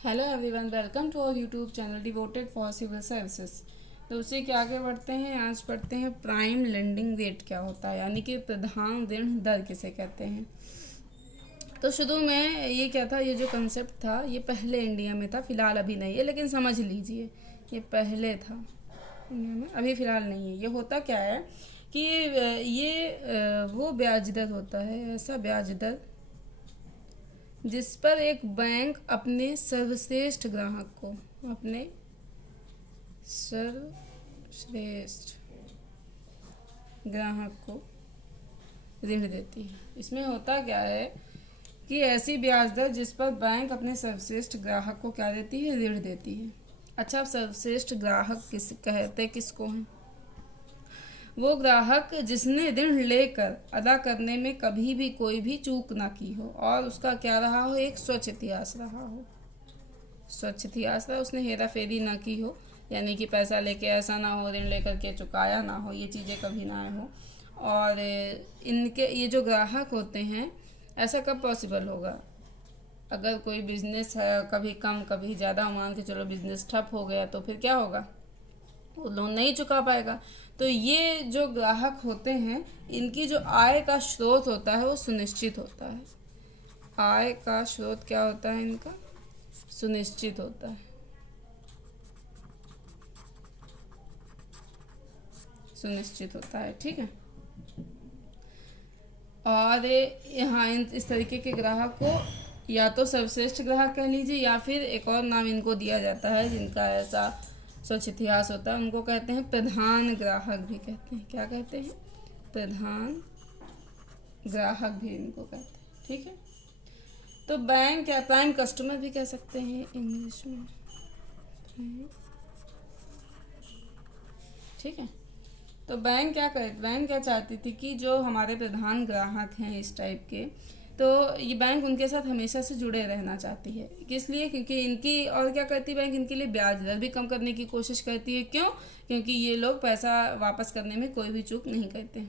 Hello everyone, welcome to our YouTube channel devoted for civil services. तो उसी के आगे बढ़ते हैं। आज पढ़ते हैं प्राइम लेंडिंग रेट क्या होता है, यानी कि प्रधान ऋण दर किसे कहते हैं। तो शुरू में ये क्या था, ये जो कंसेप्ट था ये पहले इंडिया में था, फिलहाल अभी नहीं है, लेकिन समझ लीजिए ये पहले था इंडिया में, अभी फ़िलहाल नहीं है। ये होता क्या है कि ये वो ब्याज दर होता है, ऐसा ब्याज दर जिस पर एक बैंक अपने सर्वश्रेष्ठ ग्राहक को, अपने सर्वश्रेष्ठ ग्राहक को ऋण देती है। इसमें होता क्या है कि ऐसी ब्याज दर जिस पर बैंक अपने सर्वश्रेष्ठ ग्राहक को क्या देती है, ऋण देती है। अच्छा, अब सर्वश्रेष्ठ ग्राहक किस कहते किसको हैं? वो ग्राहक जिसने ऋण लेकर अदा करने में कभी भी कोई भी चूक ना की हो और उसका क्या रहा हो, एक स्वच्छ इतिहास रहा हो। स्वच्छ इतिहास रहा, उसने हेरा फेरी ना की हो, यानी कि पैसा लेके ऐसा ना हो, ऋण लेकर के चुकाया ना हो, ये चीज़ें कभी ना हो। और इनके ये जो ग्राहक होते हैं, ऐसा कब पॉसिबल होगा? अगर कोई बिजनेस है, कभी कम कभी ज़्यादा, मान के चलो बिजनेस ठप हो गया, तो फिर क्या होगा? वो लोन नहीं चुका पाएगा। तो ये जो ग्राहक होते हैं, इनकी जो आय का स्रोत होता है वो सुनिश्चित होता है। आय का स्रोत क्या होता है इनका? सुनिश्चित होता है, सुनिश्चित होता है। ठीक है। और यहाँ इस तरीके के ग्राहक को या तो सर्वश्रेष्ठ ग्राहक कह लीजिए, या फिर एक और नाम इनको दिया जाता है जिनका ऐसा स्वच्छ इतिहास होता है, उनको कहते हैं प्रधान ग्राहक भी कहते हैं। क्या कहते हैं? प्रधान ग्राहक भी इनको कहते हैं। ठीक है। तो बैंक या प्राइम कस्टमर भी कह सकते हैं इंग्लिश में। ठीक है। तो बैंक क्या चाहती थी कि जो हमारे प्रधान ग्राहक हैं इस टाइप के, तो ये बैंक उनके साथ हमेशा से जुड़े रहना चाहती है। किस लिए? क्योंकि इनकी, और क्या करती है बैंक, इनके लिए ब्याज दर भी कम करने की कोशिश करती है। क्यों? क्योंकि ये लोग पैसा वापस करने में कोई भी चूक नहीं करते।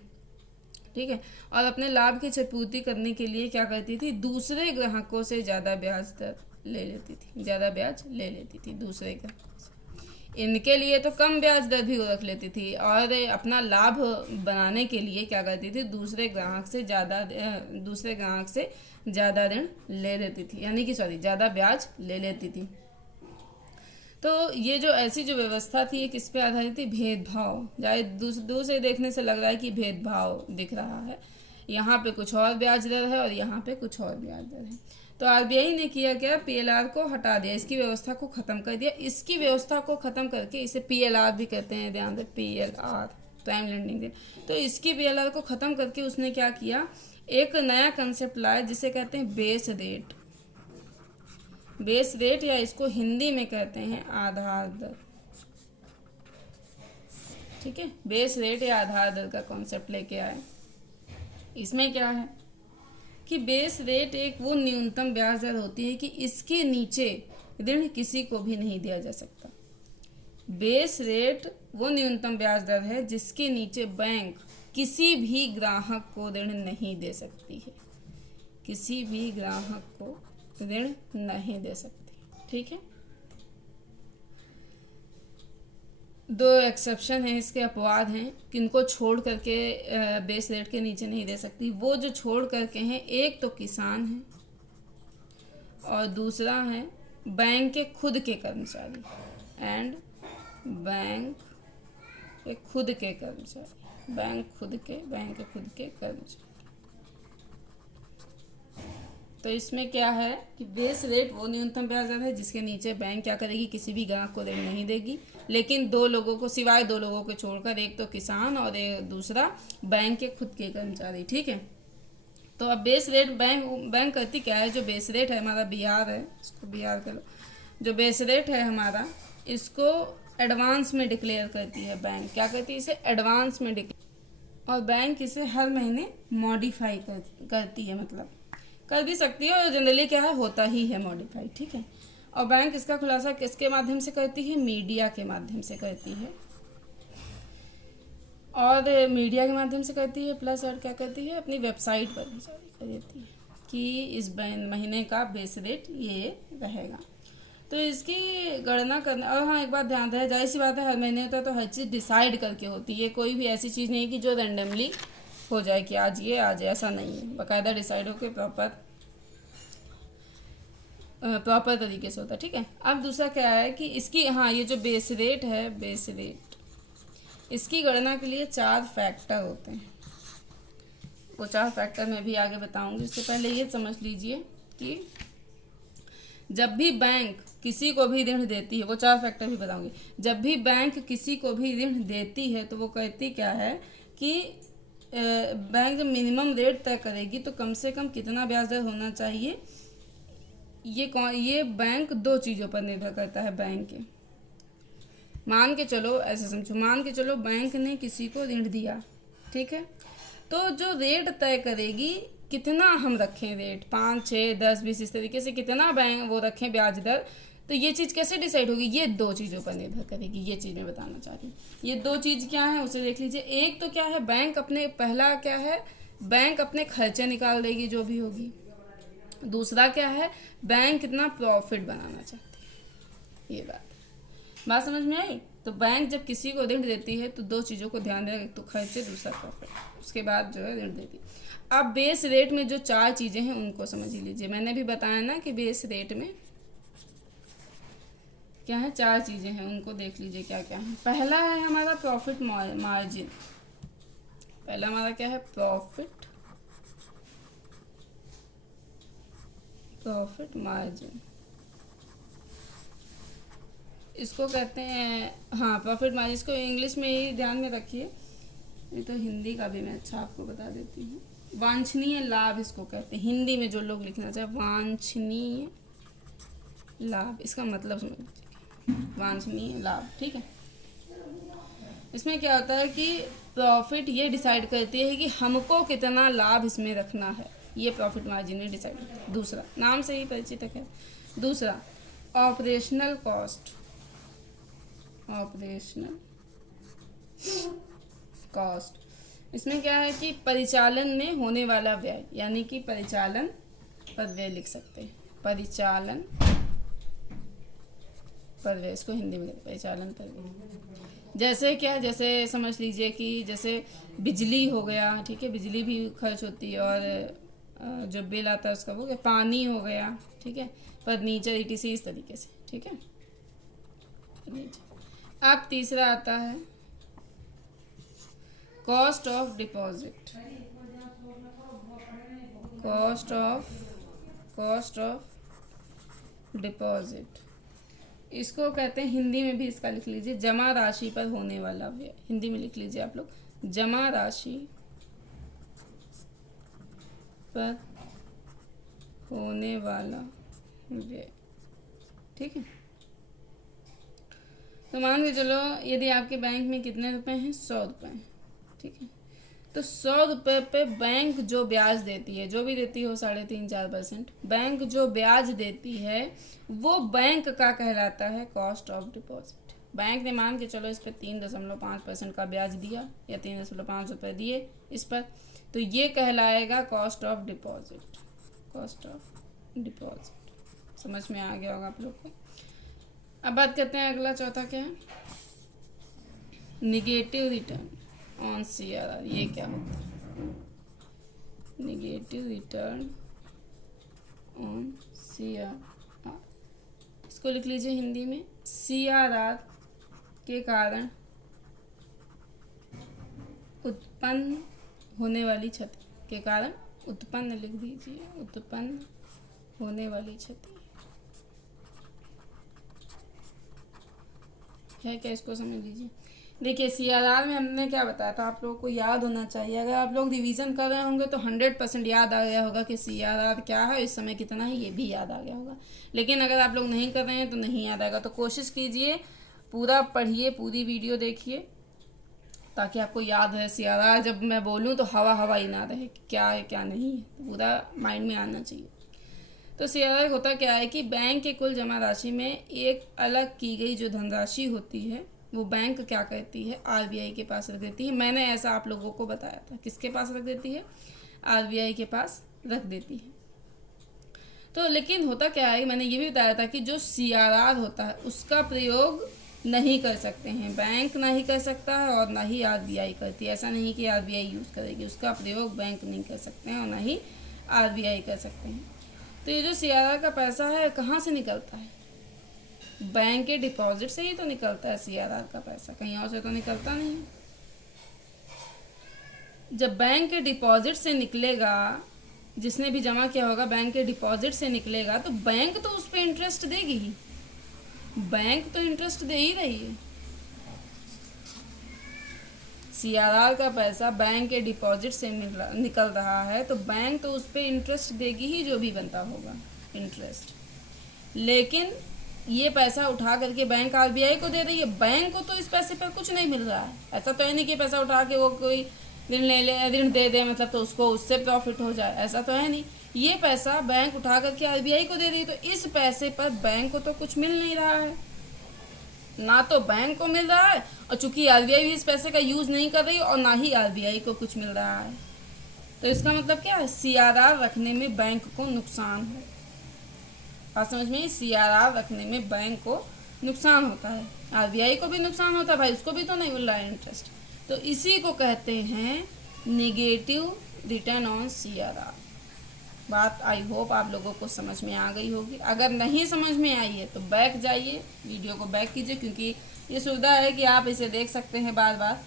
ठीक है। और अपने लाभ की क्षतिपूर्ति करने के लिए क्या करती थी, दूसरे ग्राहकों से ज़्यादा ब्याज दर ले लेती थी, ज़्यादा ब्याज ले लेती थी दूसरे ग्राहकों से। इनके लिए तो कम ब्याज दर भी रख लेती थी, और अपना लाभ बनाने के लिए क्या करती थी, दूसरे ग्राहक से ज़्यादा ऋण ले लेती थी, यानी कि ज़्यादा ब्याज ले लेती थी। तो ये जो ऐसी जो व्यवस्था थी, ये किस पे आधारित थी? भेदभाव। जाए दूर से देखने से लग रहा है कि भेदभाव दिख रहा है, यहाँ पे कुछ और ब्याज दर है और यहाँ पे कुछ और ब्याज दर है। तो आरबीआई ने किया क्या, पीएलआर को हटा दिया, इसकी व्यवस्था को ख़त्म कर दिया। इसकी व्यवस्था को ख़त्म करके, इसे पीएलआर भी कहते हैं, ध्यान दें, पीएलआर, प्राइम लेंडिंग रेट। तो इसकी पीएलआर को ख़त्म करके उसने क्या किया, एक नया कंसेप्ट लाया जिसे कहते हैं बेस रेट। बेस रेट, या इसको हिंदी में कहते हैं आधार दर। ठीक है। बेस रेट या आधार दर का कॉन्सेप्ट लेके आए। इसमें क्या है कि बेस रेट एक वो न्यूनतम ब्याज दर होती है कि इसके नीचे ऋण किसी को भी नहीं दिया जा सकता। बेस रेट वो न्यूनतम ब्याज दर है जिसके नीचे बैंक किसी भी ग्राहक को ऋण नहीं दे सकती है, किसी भी ग्राहक को ऋण नहीं दे सकती। ठीक है। दो एक्सेप्शन है, इसके अपवाद हैं, किनको छोड़ करके बेस रेट के नीचे नहीं दे सकती। वो जो छोड़ करके हैं, एक तो किसान है और दूसरा है बैंक के खुद के कर्मचारी, एंड बैंक के खुद के कर्मचारी, बैंक के खुद के कर्मचारी। तो इसमें क्या है कि बेस रेट वो न्यूनतम ब्याज दर है जिसके नीचे बैंक क्या करेगी, किसी भी ग्राहक को ऋण नहीं देगी, लेकिन दो लोगों को, सिवाय दो लोगों को छोड़कर, एक तो किसान और एक दूसरा बैंक के खुद के कर्मचारी। ठीक है। तो अब बेस रेट बैंक करती क्या है, जो बेस रेट है हमारा, बिहार है, इसको बिहार कर लो, जो बेस रेट है हमारा, इसको एडवांस में डिक्लेयर करती है बैंक। क्या करती है? इसे एडवांस में डिक्लेयर, और बैंक इसे हर महीने मॉडिफाई करती है, मतलब कर भी सकती है, और जनरली क्या है, होता ही है मॉडिफाई। ठीक है। और बैंक इसका खुलासा किसके माध्यम से करती है? मीडिया के माध्यम से करती है, और मीडिया के माध्यम से करती है, प्लस और क्या करती है, अपनी वेबसाइट पर भी जारी कर देती है कि इस महीने का बेस रेट ये रहेगा। तो इसकी गणना करना, और हाँ एक बात ध्यान रहे, जाहिर सी बात है हर महीने होता है तो हर चीज़ डिसाइड करके होती है, कोई भी ऐसी चीज़ नहीं है कि जो रैंडमली हो जाए कि आज ये आज ऐसा नहीं है, बाकायदा डिसाइड होकर प्रॉपर तरीके से होता है। ठीक है, अब दूसरा क्या है कि इसकी, हाँ ये जो बेस रेट है, बेस रेट, इसकी गणना के लिए 4 फैक्टर होते हैं। वो 4 फैक्टर मैं भी आगे बताऊंगी, इससे पहले ये समझ लीजिए कि जब भी बैंक किसी को भी ऋण देती है, वो 4 फैक्टर भी बताऊंगी, जब भी बैंक किसी को भी ऋण देती है तो वो कहती क्या है कि बैंक जब मिनिमम रेट तय करेगी तो कम से कम कितना ब्याज दर होना चाहिए, ये बैंक 2 चीज़ों पर निर्भर करता है। बैंक के, मान के चलो, ऐसे समझो, मान के चलो बैंक ने किसी को ऋण दिया, ठीक है, तो जो रेट तय करेगी कितना हम रखें रेट, 5, 6, 10, 20, इस तरीके से कितना बैंक वो रखें ब्याज दर, तो ये चीज़ कैसे डिसाइड होगी, ये 2 चीज़ों पर निर्भर करेगी। ये चीज़ मैं बताना चाह रही हूँ। ये 2 चीज़ क्या है उसे देख लीजिए। एक तो क्या है, बैंक अपने, पहला क्या है, बैंक अपने खर्चे निकाल देगी जो भी होगी। दूसरा क्या है, बैंक कितना प्रॉफिट बनाना चाहती है। ये बात समझ में आई। तो बैंक जब किसी को ऋण देती है तो 2 चीज़ों को ध्यान देगा, एक तो खर्चे, दूसरा प्रॉफिट, उसके बाद जो है ऋण देती है। अब बेस रेट में जो 4 चीज़ें हैं उनको समझ लीजिए। मैंने भी बताया ना कि बेस रेट में क्या है, 4 चीज़ें हैं, उनको देख लीजिए क्या क्या है। पहला है हमारा प्रॉफिट मार्जिन। पहला हमारा क्या है, प्रॉफिट मार्जिन, इसको कहते हैं, हाँ प्रॉफिट मार्जिन, इसको इंग्लिश में ही ध्यान में रखिए, नहीं तो हिंदी का भी मैं अच्छा आपको बता देती हूँ। वांछनीय लाभ इसको कहते हैं, हिंदी में जो लोग लिखना चाहे, वांछनीय लाभ, इसका मतलब समझ लीजिए, वांछनीय लाभ। ठीक है, इसमें क्या होता है कि प्रॉफिट ये डिसाइड करती है कि हमको कितना लाभ इसमें रखना है, ये प्रॉफिट मार्जिन में डिसाइड होता है। दूसरा, नाम से ही परिचित है। दूसरा, ऑपरेशनल कॉस्ट, ऑपरेशनल कॉस्ट, इसमें क्या है कि परिचालन में होने वाला व्यय, यानी कि परिचालन पर व्यय लिख सकते हैं, परिचालन पर व्यय, इसको हिंदी में परिचालन पर व्यय। जैसे क्या, जैसे समझ लीजिए कि जैसे बिजली हो गया, ठीक है, बिजली भी खर्च होती है, और जो बिल आता है उसका वो गया, पानी हो गया, ठीक है, फर्नीचर, ETC, इस तरीके से। ठीक है, अब तीसरा आता है cost of deposit, cost of deposit, इसको कहते हैं, हिंदी में भी इसका लिख लीजिए, जमा राशि पर होने वाला व्यय। हिंदी में लिख लीजिए आप लोग, जमा राशि पर होने वाला व्यय। ठीक है, तो मान के चलो यदि आपके बैंक में कितने रुपए हैं, 100 रुपये हैं। ठीक है, तो 100 रुपये पे बैंक जो ब्याज देती है, जो भी देती हो 3.5-4%, बैंक जो ब्याज देती है वो बैंक का कहलाता है कॉस्ट ऑफ डिपॉजिट। बैंक ने मान के चलो इस पर 3.5% का ब्याज दिया, या 3.5 रुपये दिए इस पर, तो ये कहलाएगा cost of deposit, cost of deposit. समझ में आ गया होगा आप लोग को। अब बात करते हैं अगला, चौथा क्या है, निगेटिव रिटर्न ऑन CRR। ये क्या होता है, निगेटिव रिटर्न ऑन CRR, इसको लिख लीजिए हिंदी में, CRR के कारण उत्पन्न होने वाली क्षति, के कारण उत्पन्न लिख दीजिए, उत्पन्न होने वाली क्षति है क्या, इसको समझ लीजिए। देखिए CRR में हमने क्या बताया था, आप लोगों को याद होना चाहिए, अगर आप लोग रिवीजन कर रहे होंगे तो 100% याद आ गया होगा कि CRR क्या है, इस समय कितना है, ये भी याद आ गया होगा। लेकिन अगर आप लोग नहीं कर रहे हैं तो नहीं याद आएगा, तो कोशिश कीजिए पूरा पढ़िए, पूरी वीडियो देखिए, ताकि आपको याद रहे। CRR जब मैं बोलूँ तो हवा हवा ही ना रहे, क्या है क्या नहीं है, तो पूरा माइंड में आना चाहिए। तो CRR होता क्या है कि बैंक के कुल जमा राशि में एक अलग की गई जो धनराशि होती है वो बैंक क्या करती है, RBI के पास रख देती है। मैंने ऐसा आप लोगों को बताया था, किसके पास रख देती है, RBI के पास रख देती है। तो लेकिन होता क्या है, मैंने ये भी बताया था कि जो CRR होता है उसका प्रयोग नहीं कर सकते हैं, बैंक नहीं कर सकता है और ना ही RBI करती है। ऐसा नहीं कि RBI यूज़ करेगी, उसका प्रयोग बैंक नहीं कर सकते हैं और ना ही RBI कर सकते हैं। तो ये जो CRR का पैसा है कहाँ से निकलता है? बैंक के डिपॉजिट से ही तो निकलता है CRR का पैसा, कहीं और से तो निकलता नहीं। जब बैंक के डिपॉजिट से निकलेगा, जिसने भी जमा किया होगा बैंक के डिपॉजिट से निकलेगा, तो बैंक तो उस पर इंटरेस्ट देगी ही, बैंक तो इंटरेस्ट दे ही रही है। CRR का पैसा बैंक के डिपॉजिट से निकल रहा है तो बैंक तो उस पर इंटरेस्ट देगी ही, जो भी बनता होगा इंटरेस्ट। लेकिन ये पैसा उठा करके बैंक RBI को दे रही है, बैंक को तो इस पैसे पर कुछ नहीं मिल रहा है। ऐसा तो है नहीं कि पैसा उठा के वो कोई ऋण दे दे मतलब तो उसको उससे प्रॉफिट हो जाए, ऐसा तो है नहीं। ये पैसा बैंक उठा करके RBI को दे रही है, तो इस पैसे पर बैंक को तो कुछ मिल नहीं रहा है, ना तो बैंक को मिल रहा है, और चूंकि RBI भी इस पैसे का यूज नहीं कर रही और ना ही RBI को कुछ मिल रहा है। तो इसका मतलब क्या है, CRR रखने में बैंक को नुकसान है। बात समझ में? CRR रखने में बैंक को नुकसान होता है, RBI को भी नुकसान होता है, भाई उसको भी तो नहीं मिल रहा है इंटरेस्ट। तो इसी को कहते हैं निगेटिव रिटर्न ऑन CRR। बात आई होप आप लोगों को समझ में आ गई होगी। अगर नहीं समझ में आई है तो बैक जाइए, वीडियो को बैक कीजिए, क्योंकि ये सुविधा है कि आप इसे देख सकते हैं बार बार,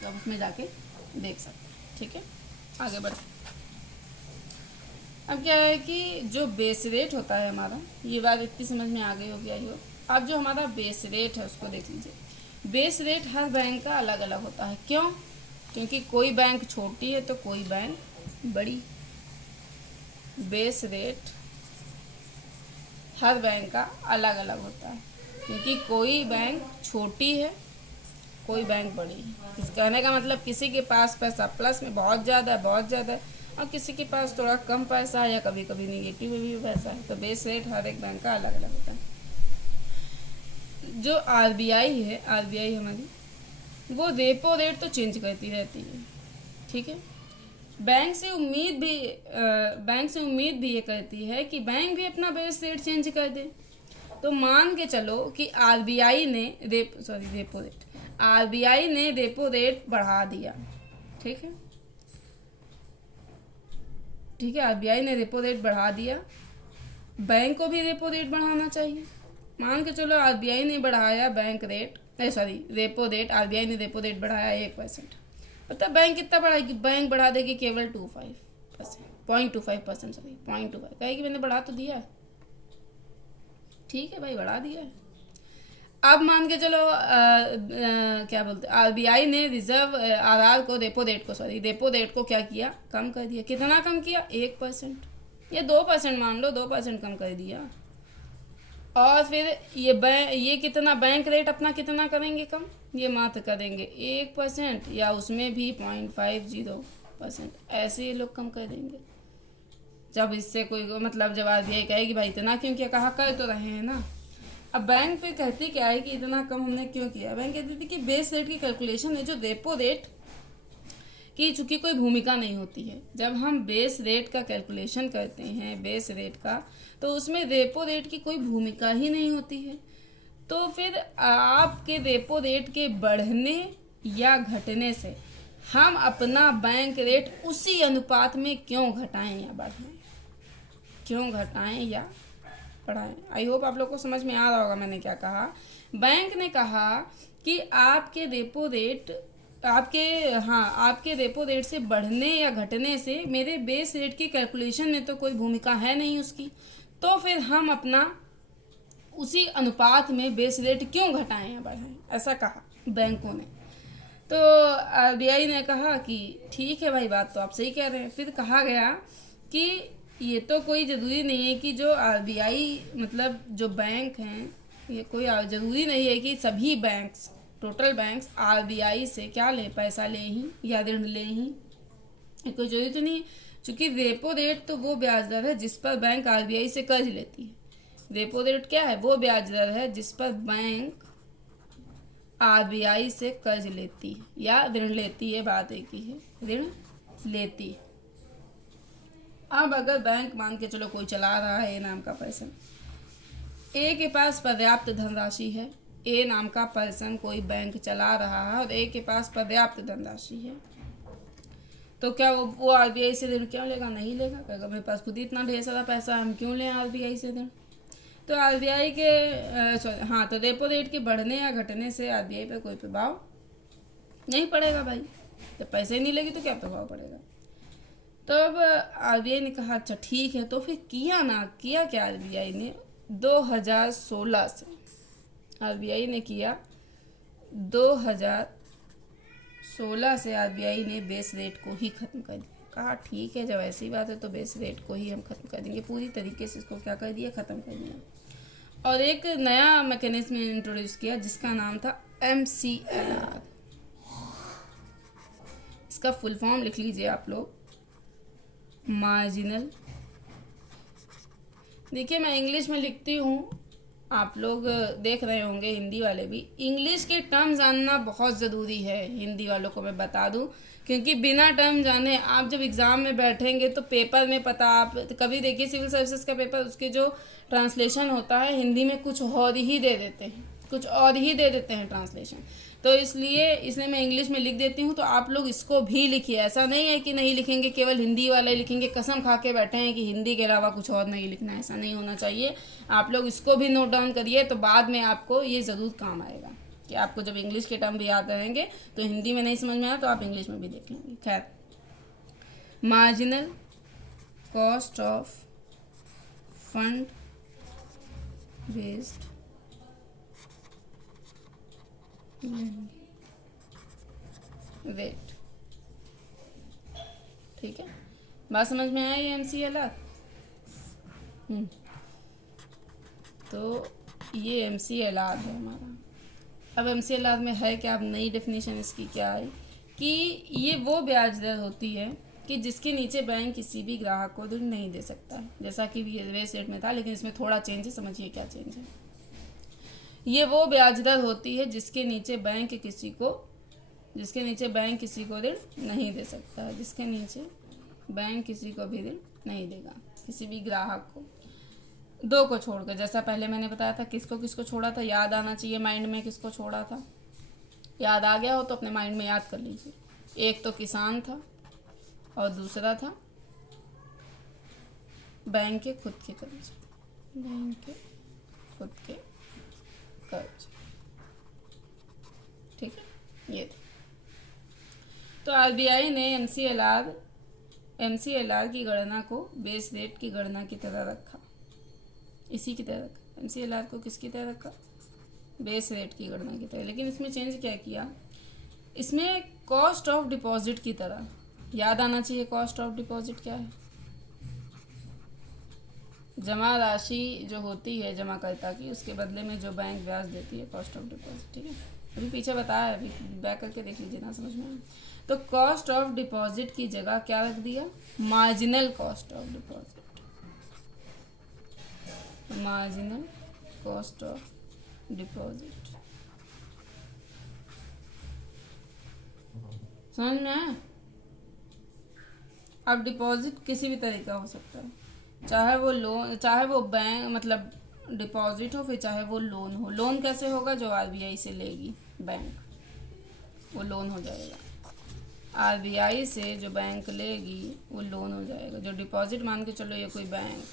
तो आप उसमें जाके देख सकते हैं। ठीक है, आगे बढ़ते। अब क्या है कि जो बेस रेट होता है हमारा, ये बात इतनी समझ में आ गई होगी आई होप। अब जो हमारा बेस रेट है उसको देख लीजिए। बेस रेट हर बैंक का अलग अलग होता है। क्यों? क्योंकि कोई बैंक छोटी है तो कोई बैंक बड़ी। बेस रेट हर बैंक का अलग अलग होता है, क्योंकि कोई बैंक छोटी है कोई बैंक बड़ी है। इस कहने का मतलब किसी के पास पैसा प्लस में बहुत ज़्यादा है और किसी के पास थोड़ा कम पैसा है या कभी कभी निगेटिव में भी पैसा है। तो बेस रेट हर एक बैंक का अलग अलग होता है। जो RBI है, RBI हमारी, वो रेपो रेट तो चेंज करती रहती है। ठीक है, बैंक से उम्मीद भी ये करती है कि बैंक भी अपना बेस रेट चेंज कर दे। तो मान के चलो कि RBI ने रेपो रेट बढ़ा दिया। ठीक है, RBI ने रेपो रेट बढ़ा दिया, बैंक को भी रेपो रेट बढ़ाना चाहिए। मान के चलो RBI ने बढ़ाया रेपो रेट, RBI ने रेपो रेट बढ़ाया 1%। पता बैंक कितना बढ़ाएगी? बैंक बढ़ा देगी केवल 0.25%, कहेगी मैंने बढ़ा तो दिया है। ठीक है भाई, बढ़ा दिया है। अब मान के चलो क्या बोलते हैं, RBI ने रेपो रेट को क्या किया? कम कर दिया। कितना कम किया? 1% या 2%, मान लो 2% कम कर दिया। और फिर ये कितना बैंक रेट अपना कितना करेंगे कम? ये मात्र करेंगे 1% या उसमें भी 0.50%, ऐसे ये लोग कम कर देंगे। जब इससे कोई मतलब जब RBI कहेगी भाई इतना क्यों किया, कहा कर तो रहे हैं ना। अब बैंक फिर कहती क्या है कि इतना कम हमने क्यों किया? बैंक कहती थी कि बेस रेट की कैलकुलेशन है, जो रेपो रेट की चूंकि कोई भूमिका नहीं होती है। जब हम बेस रेट का कैलकुलेशन करते हैं, बेस रेट का, तो उसमें रेपो रेट की कोई भूमिका ही नहीं होती है। तो फिर आपके रेपो रेट के बढ़ने या घटने से हम अपना बैंक रेट उसी अनुपात में क्यों घटाएं या बढ़ाएं, क्यों घटाएं या बढ़ाएं। आई होप आप लोग को समझ में आ रहा होगा मैंने क्या कहा। बैंक ने कहा कि आपके रेपो रेट से बढ़ने या घटने से मेरे बेस रेट की कैलकुलेशन में तो कोई भूमिका है नहीं उसकी, तो फिर हम अपना उसी अनुपात में बेस रेट क्यों घटाएं या बढ़ाएं, ऐसा कहा बैंकों ने। तो RBI ने कहा कि ठीक है भाई, बात तो आप सही कह रहे हैं। फिर कहा गया कि ये तो कोई ज़रूरी नहीं है कि जो RBI मतलब जो बैंक हैं, ये कोई ज़रूरी नहीं है कि सभी बैंक्स, टोटल बैंक्स RBI से क्या ले, पैसा ले ही या ऋण ले ही, ये कोई ज़रूरी तो नहीं। चूँकि रेपो रेट तो वो ब्याज दर है जिस पर बैंक RBI से कर्ज लेती है। रेपो रेट क्या है? वो ब्याज दर है जिस पर बैंक RBI से कर्ज लेती है या ऋण लेती है, बात एक ही है, ऋण लेती है। अब अगर बैंक मान के चलो कोई चला रहा है ए नाम का पर्सन, ए के पास पर्याप्त धनराशि है, ए नाम का पर्सन कोई बैंक चला रहा है और ए के पास पर्याप्त धनराशि है, तो क्या वो आरबीआई से ऋण क्यों लेगा? नहीं लेगा। कहेगा मेरे पास खुद ही इतना ढेर सारा पैसा है, हम क्यों लें आरबीआई से ऋण? तो आरबीआई के हाँ, तो रेपो रेट के बढ़ने या घटने से आरबीआई पर कोई प्रभाव नहीं पड़ेगा भाई। जब पैसे नहीं लगे तो क्या प्रभाव पड़ेगा? तो अब आरबीआई ने कहा अच्छा ठीक है, तो फिर किया क्या आरबीआई ने 2016 से, आरबीआई ने किया 2016 से आरबीआई ने बेस रेट को ही ख़त्म कर दिया। कहा ठीक है, जब ऐसी बात है तो बेस रेट को ही हम ख़त्म कर देंगे, पूरी तरीके से इसको क्या कर दिया, ख़त्म कर दिया। और एक नया मैकेनिज्म इंट्रोड्यूस किया जिसका नाम था MCLR। इसका फुल फॉर्म लिख लीजिए आप लोग, मार्जिनल। देखिए मैं इंग्लिश में लिखती हूँ, आप लोग देख रहे होंगे हिंदी वाले भी। इंग्लिश के टर्म जानना बहुत ज़रूरी है, हिंदी वालों को मैं बता दूँ, क्योंकि बिना टर्म जाने आप जब एग्ज़ाम में बैठेंगे तो पेपर में पता, आप कभी देखिए सिविल सर्विसेज का पेपर, उसके जो ट्रांसलेशन होता है हिंदी में कुछ और ही दे देते हैं, कुछ और ही दे देते हैं ट्रांसलेशन। तो इसलिए मैं इंग्लिश में लिख देती हूँ, तो आप लोग इसको भी लिखिए। ऐसा नहीं है कि नहीं लिखेंगे, केवल हिंदी वाले लिखेंगे, कसम खा के बैठे हैं कि हिंदी के अलावा कुछ और नहीं लिखना है, ऐसा नहीं होना चाहिए। आप लोग इसको भी नोट डाउन करिए, तो बाद में आपको ये ज़रूर काम आएगा कि आपको जब इंग्लिश के टर्म भी याद रहेंगे तो हिंदी में नहीं समझ में आया तो आप इंग्लिश में भी देख लेंगे। खैर, marginal cost of fund based rate, ठीक है, बात समझ में आया ये MCLR? तो ये MCLR है हमारा। अब MCLR में है क्या, अब नई डेफिनेशन इसकी क्या है कि ये वो ब्याज दर होती है कि जिसके नीचे बैंक किसी भी ग्राहक को ऋण नहीं दे सकता है, जैसा कि बेस रेट में था, लेकिन इसमें थोड़ा चेंज है, समझिए क्या चेंज है। ये वो ब्याज दर होती है जिसके नीचे बैंक किसी को ऋण नहीं दे सकता है, जिसके नीचे बैंक किसी को भी ऋण नहीं देगा, किसी भी ग्राहक को, दो को छोड़कर। जैसा पहले मैंने बताया था, किसको किसको छोड़ा था, याद आना चाहिए माइंड में, किसको छोड़ा था। याद आ गया हो तो अपने माइंड में याद कर लीजिए। एक तो किसान था और दूसरा था बैंक के खुद के कर्ज, बैंक के खुद के कर्ज, ठीक है, ये। तो आरबीआई ने MCLR की गणना को बेस रेट की गणना की तरह रखा, इसी की तरह रखा। MCLR को किसकी तरह रखा, बेस रेट की गणना की तरह। लेकिन इसमें चेंज क्या किया, इसमें कॉस्ट ऑफ डिपॉजिट की तरह, याद आना चाहिए कॉस्ट ऑफ डिपॉजिट क्या है, जमा राशि जो होती है जमाकर्ता की, उसके बदले में जो बैंक ब्याज देती है, कॉस्ट ऑफ डिपॉजिट, ठीक है। अभी पीछे बताया है, अभी बैक करके देख लीजिए ना समझ में आए। तो कॉस्ट ऑफ डिपॉजिट की जगह क्या रख दिया, marginal cost of deposit, marginal cost of deposit, समझ में आया। अब डिपॉजिट किसी भी तरह का हो सकता है, चाहे वो लोन, चाहे वो बैंक मतलब डिपॉजिट हो, फिर चाहे वो लोन हो। लोन कैसे होगा, जो आरबीआई से लेगी बैंक, वो लोन हो जाएगा। आरबीआई से जो बैंक लेगी वो लोन हो जाएगा। जो डिपॉजिट मान के चलो ये कोई बैंक,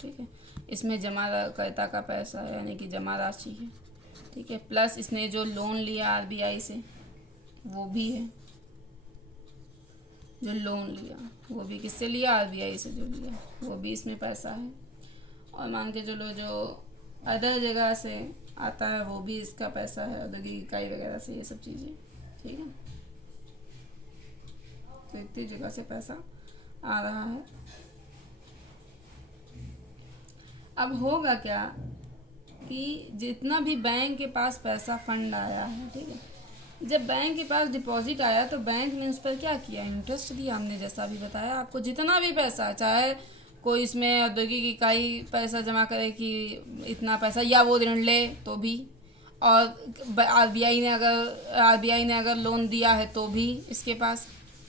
ठीक है, इसमें जमाकर्ता का पैसा है, यानी कि जमा राशि है, ठीक है, प्लस इसने जो लोन लिया आरबीआई से वो भी है, जो लोन लिया वो भी किससे लिया, आरबीआई से जो लिया वो भी इसमें पैसा है। और मान के चलो जो अदर जगह से आता है वो भी इसका पैसा है, औद्योगिक इकाई वगैरह से, ये सब चीज़ें, ठीक है। तो इतनी जगह से पैसा आ रहा है। अब होगा क्या कि जितना भी बैंक के पास पैसा फंड आया है, ठीक है, जब बैंक के पास डिपॉजिट आया तो बैंक ने उस पर क्या किया, इंटरेस्ट दिया। हमने जैसा अभी बताया आपको, जितना भी पैसा, चाहे कोई इसमें औद्योगिक इकाई पैसा जमा करे कि इतना पैसा, या वो ऋण ले तो भी, और आरबीआई ने अगर लोन दिया है तो भी इसके पास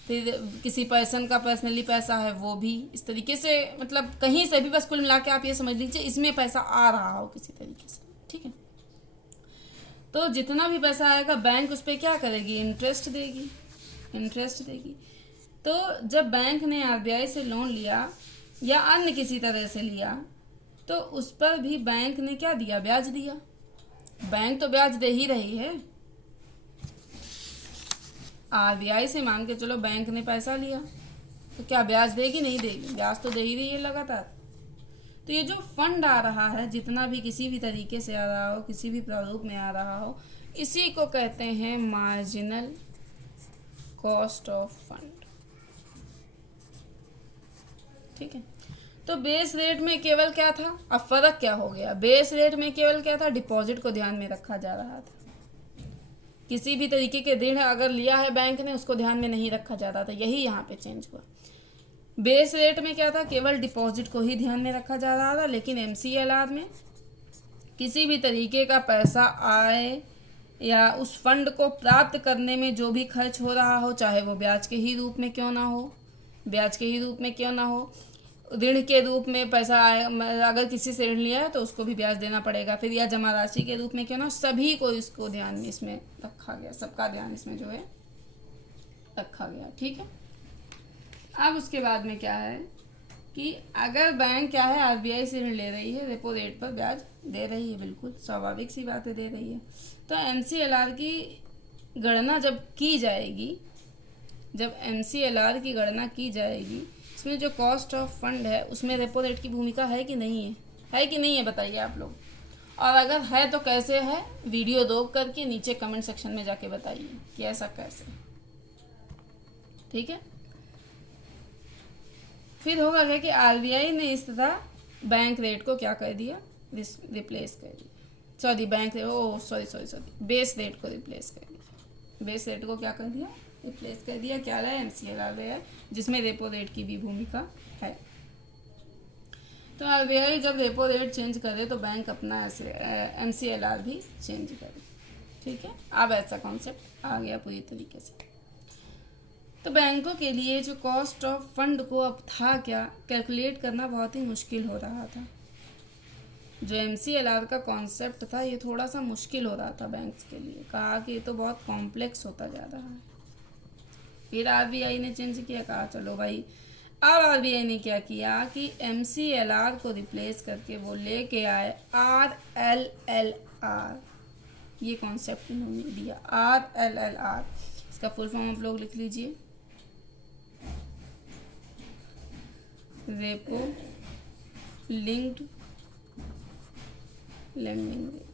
फिर किसी पर्सन का पर्सनली पैसा है वो भी, इस तरीके से मतलब कहीं से भी, बस कुल मिला के आप ये समझ लीजिए इसमें पैसा आ रहा हो किसी तरीके से, ठीक है। तो जितना भी पैसा आएगा बैंक उस पर क्या करेगी, इंटरेस्ट देगी, इंटरेस्ट देगी। तो जब बैंक ने आरबीआई से लोन लिया या अन्य किसी तरह से लिया तो उस पर भी बैंक ने क्या दिया, ब्याज दिया। बैंक तो ब्याज दे ही रही है, आरबीआई से मान के चलो बैंक ने पैसा लिया तो क्या ब्याज देगी, नहीं देगी, ब्याज तो दे ही रही है लगातार। तो ये जो फंड आ रहा है, जितना भी किसी भी तरीके से आ रहा हो, किसी भी प्रारूप में आ रहा हो, इसी को कहते हैं मार्जिनल कॉस्ट ऑफ फंड, ठीक है। तो बेस रेट में केवल क्या था, अब फर्क क्या हो गया, बेस रेट में केवल क्या था, डिपॉजिट को ध्यान में रखा जा रहा था। किसी भी तरीके के ऋण अगर लिया है बैंक ने उसको ध्यान में नहीं रखा जाता था, यही यहाँ पे चेंज हुआ। बेस रेट में क्या था, केवल डिपॉजिट को ही ध्यान में रखा जा रहा था, लेकिन एमसीएलआर में किसी भी तरीके का पैसा आए या उस फंड को प्राप्त करने में जो भी खर्च हो रहा हो, चाहे वो ब्याज के ही रूप में क्यों ना हो, ब्याज के ही रूप में क्यों ना हो, ऋण के रूप में पैसा आए, अगर किसी से ऋण लिया है तो उसको भी ब्याज देना पड़ेगा, फिर या जमा राशि के रूप में क्यों ना, सभी को इसको ध्यान में इसमें रखा गया, सबका ध्यान इसमें जो है रखा गया, ठीक है। अब उसके बाद में क्या है कि अगर बैंक क्या है, आरबीआई से ऋण ले रही है, रेपो रेट पर ब्याज दे रही है, बिल्कुल स्वाभाविक सी बात है, दे रही है। तो एमसीएलआर की गणना जब की जाएगी, जब एमसीएलआर की गणना की जाएगी, इसमें जो कॉस्ट ऑफ फंड है उसमें रेपो रेट की भूमिका है कि नहीं है, है कि नहीं है, बताइए आप लोग। और अगर है तो कैसे है, वीडियो रोक करके नीचे कमेंट सेक्शन में जाके बताइए कि ऐसा कैसे, ठीक है। फिर होगा क्या कि आरबीआई ने इस तरह बैंक रेट को क्या कर दिया, रिप्लेस कर दिया, sorry bank sorry base rate को रिप्लेस कर दिया, बेस रेट को क्या कर दिया, रिप्लेस कर दिया। क्या रहा है, एमसीएलआर रहा है, जिसमें रेपो रेट की भी भूमिका है। तो आरबीआई जब रेपो रेट चेंज करे तो बैंक अपना ऐसे एमसीएलआर भी चेंज करे, ठीक है। अब ऐसा कॉन्सेप्ट आ गया पूरी तरीके से। तो बैंकों के लिए जो कॉस्ट ऑफ फंड को अब था क्या, कैलकुलेट करना बहुत ही मुश्किल हो रहा था। जो एमसीएलआर का कॉन्सेप्ट था ये थोड़ा सा मुश्किल हो रहा था बैंक्स के लिए, कहा कि ये तो बहुत कॉम्प्लेक्स होता जा रहा है। फिर आरबीआई ने चेंज किया, कहा चलो भाई, अब आरबीआई ने क्या किया कि एमसीएलआर को रिप्लेस करके वो लेके आए आरएलएलआर, ये कॉन्सेप्ट इन्होंने दिया आरएलएलआर। इसका फुल फॉर्म आप लोग लिख लीजिए, रेपो लिंक्ड लेंडिंग रेट,